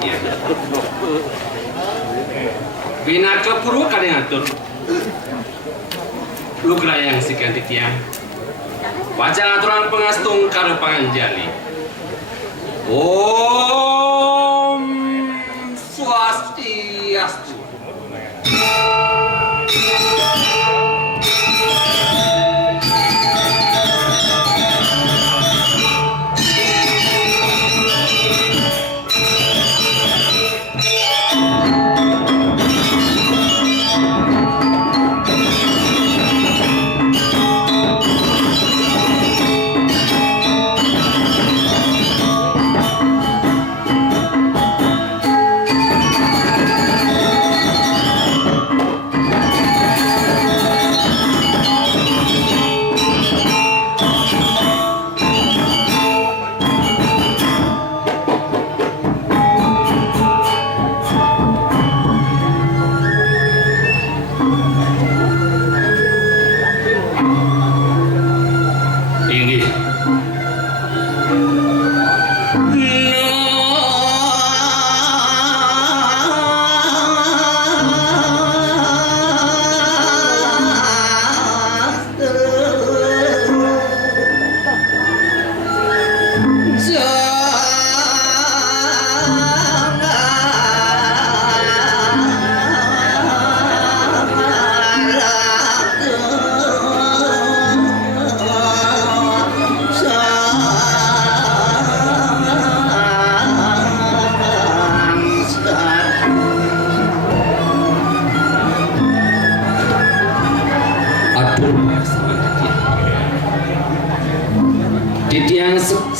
titian. Pinaka puru kade ngatur. Lugrayang sikan titian. Wajah aturan pengastung karo panganjali. Om Swastiastu.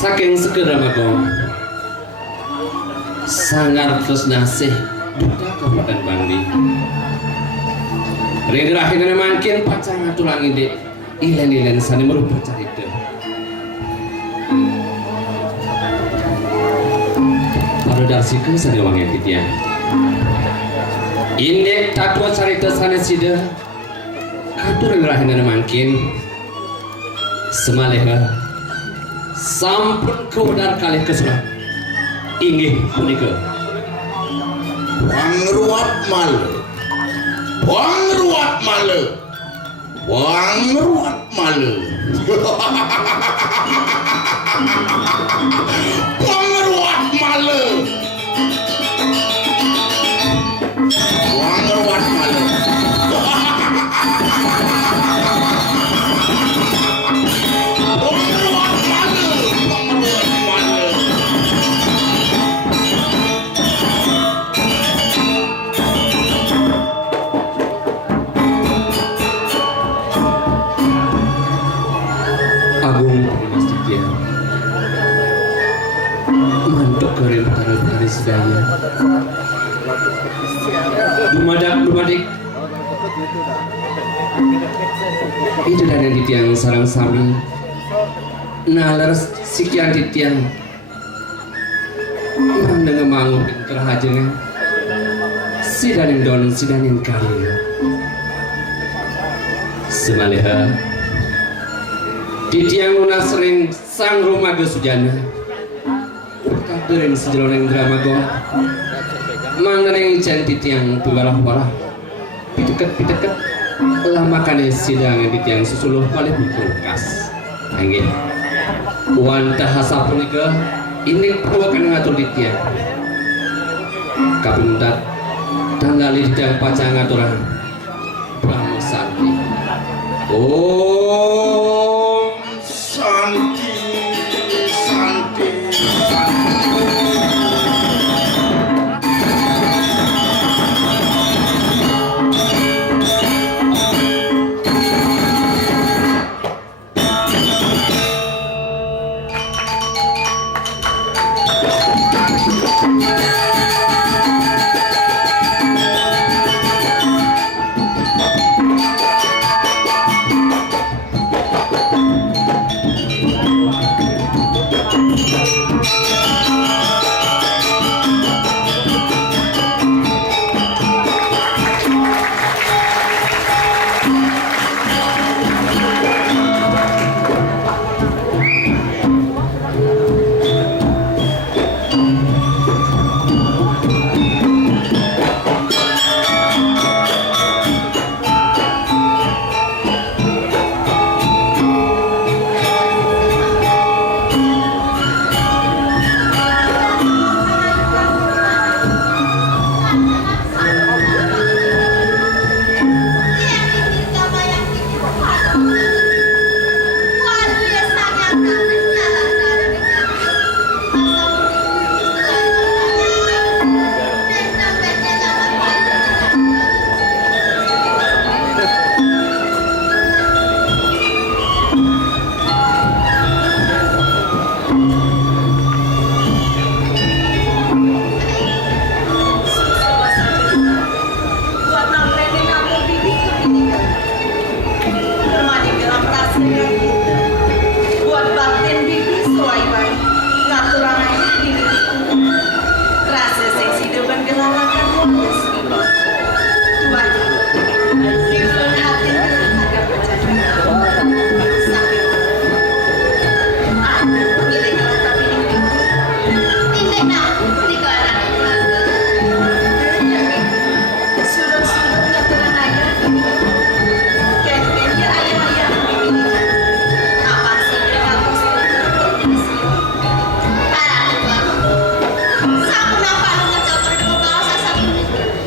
Saking segera magong sangar terus nasih duka kabupaten Bangli ringrahin mangkin pacang atulang ide ilen-ilen sani merubah carita pada darsikan sani wangnya titian indek tatua carita sani sida katur ringrahin mangkin semaleha sampun keudar kali kesurat inggih punika wangruat male wangruat male wangruat male wangruat male wangruat male mantuk kering para sedaya dumadak itu dan yang ditiang sarang sami nalar sikian ditiang dengan mangu kerahajengnya sidanin don sidanin kali semaleha ditiang lunas sering sang rumah gesujana keren sejeloneng drama gong mangeneng cantik yang piwarah-warah pideket lamakan sidang yang ditiang susuluh paling kulkas anggih wantah hasapunika ini pua kan ngatur ditiang kapindat tanggali ditiang pacang ngaturan Brahma Santi Om Santi Santi lalakan luas. Tuan, riuhan hati dengan harga berjaya. Sampai aku pemilih kalau tapi tidak nak tiga anak. Suruh-suruh nak terang ayah. Kayaknya ayah-ayah ini. Apa sih yang aku suruh para tua. Sapu nampak mengejar berdua bahasa satu.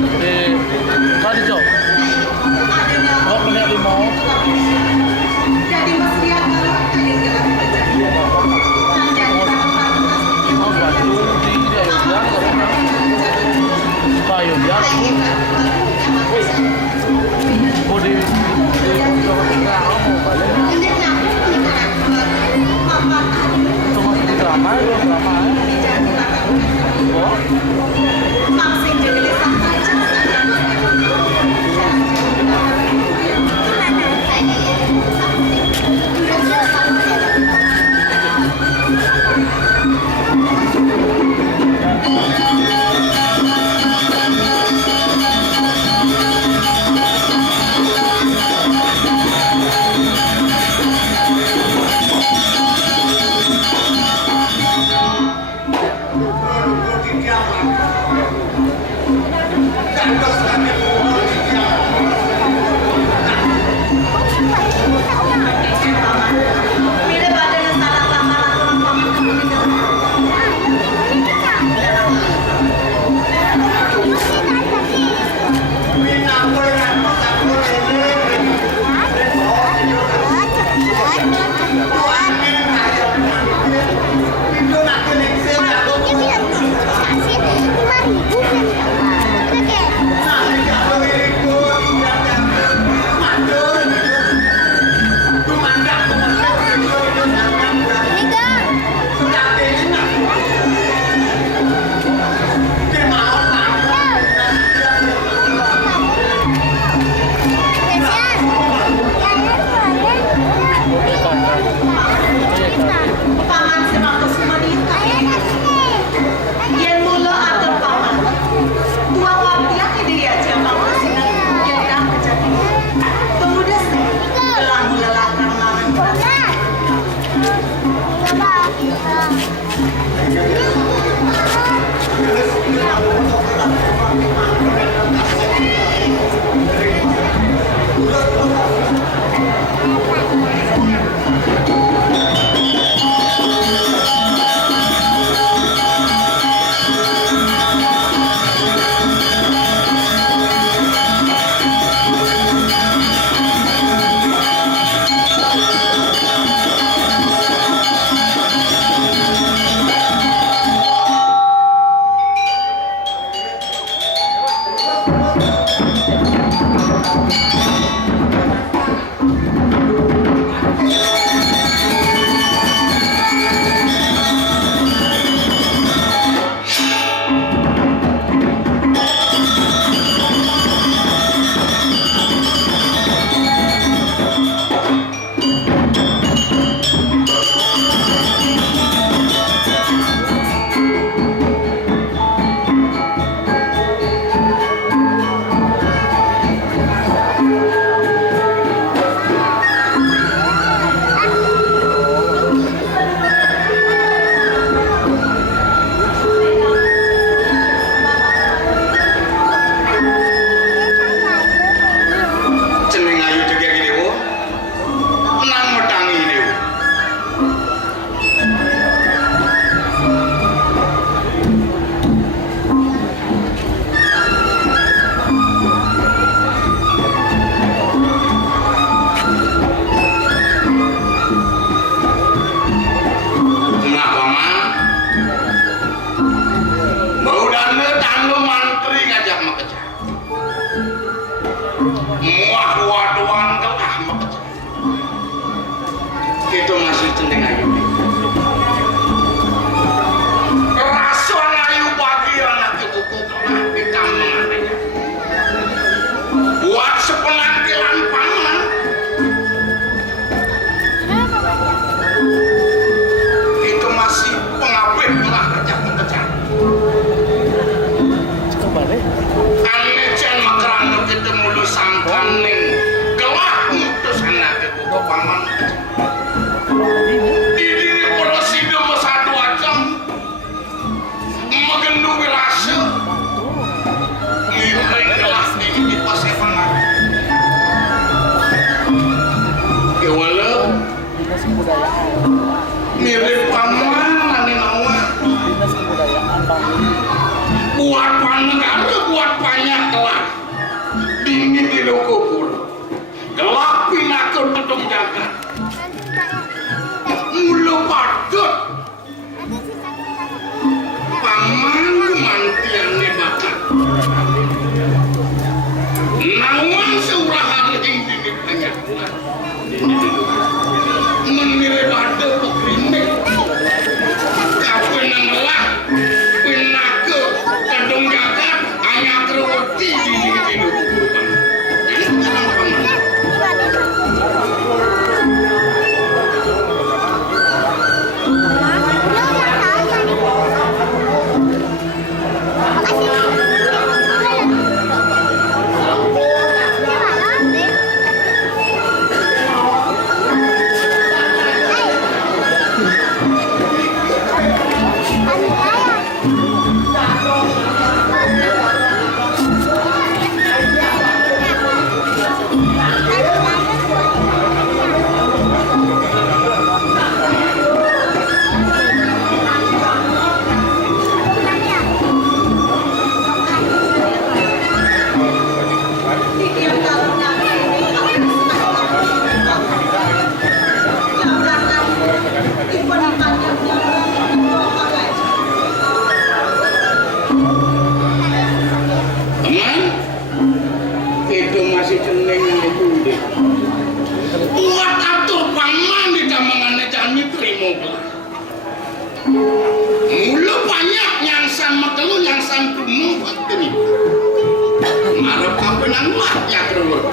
Tadi Jo, Adanya kau kena 5. jadi Mas lihat kalau kalian gerak terjadi. Terjadi barang-barang Kau bantu di dia ya, Bayu dia, bodi drama, Ini bilang sih 5.000 kan. Oke. kubur gelap pinakul tetong jagat mulu padut paman mantiane bakat nawang seurahan ing dini banyak menire bade pekrimek kapenang lah pinake tetong jagat hanya kerwati dini kubur mulu banyak yang sama telu yang santumu ini marah kapenang lah ya terus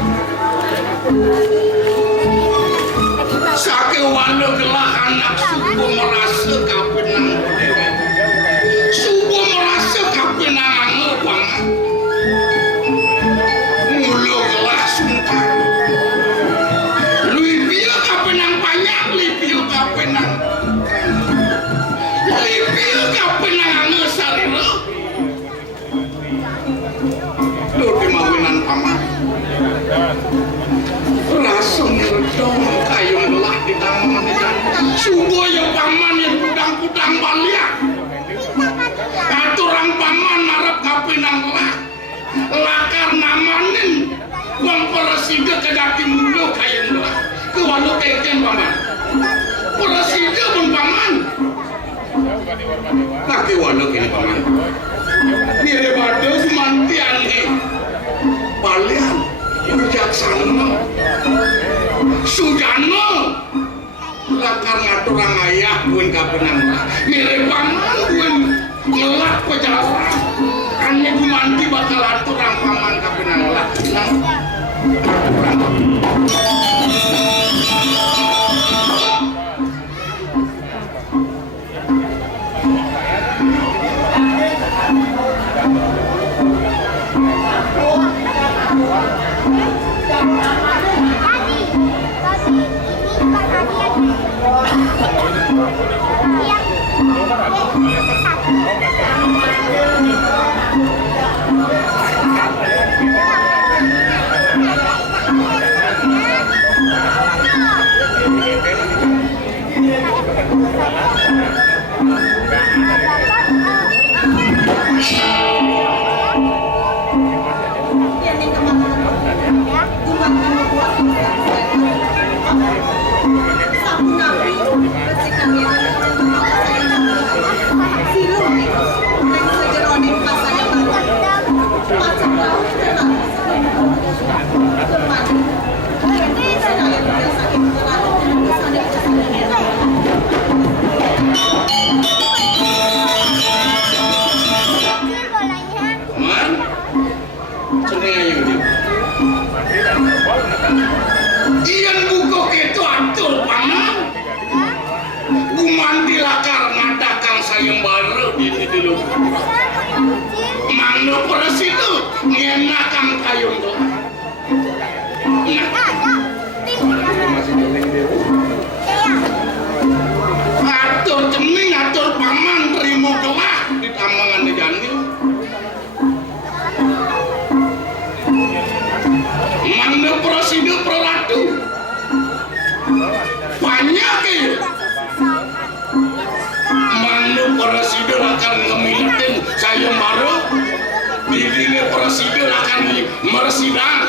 sakit walau gelah anak suku merasa kapenang suku merasa kapenang anu banget mulu gelah sumpah luipio kapenang banyak lipio kapenang lipil kapenang sarilo lu dimawinan paman langsung ngedong kayong lah di taman suboyo paman yang kudang-kudang baliak aturang paman marap kapenang lah lakar namanin memperesida kedati mulu kayong lah kewalu keken paman peresida pun paman pakai walau ini paman nire bado semantian nih palian bijaksana sujana lakar ngaturang ayah buin kapenang nire paman buin ngelak pejalan ane gumanti bakal aturang paman kapenang lah Iyan bukok itu atur paman gumanti lakar ngadakan sayang baru di dulu mangno peresidu ngenakan kayong tuh atur ceming atur paman terima gelah di tambangan di jani mangno peresidu peratu banyak ya mangno peresidu akan ngemilitin sayang baru dirinya presiden akan meresidang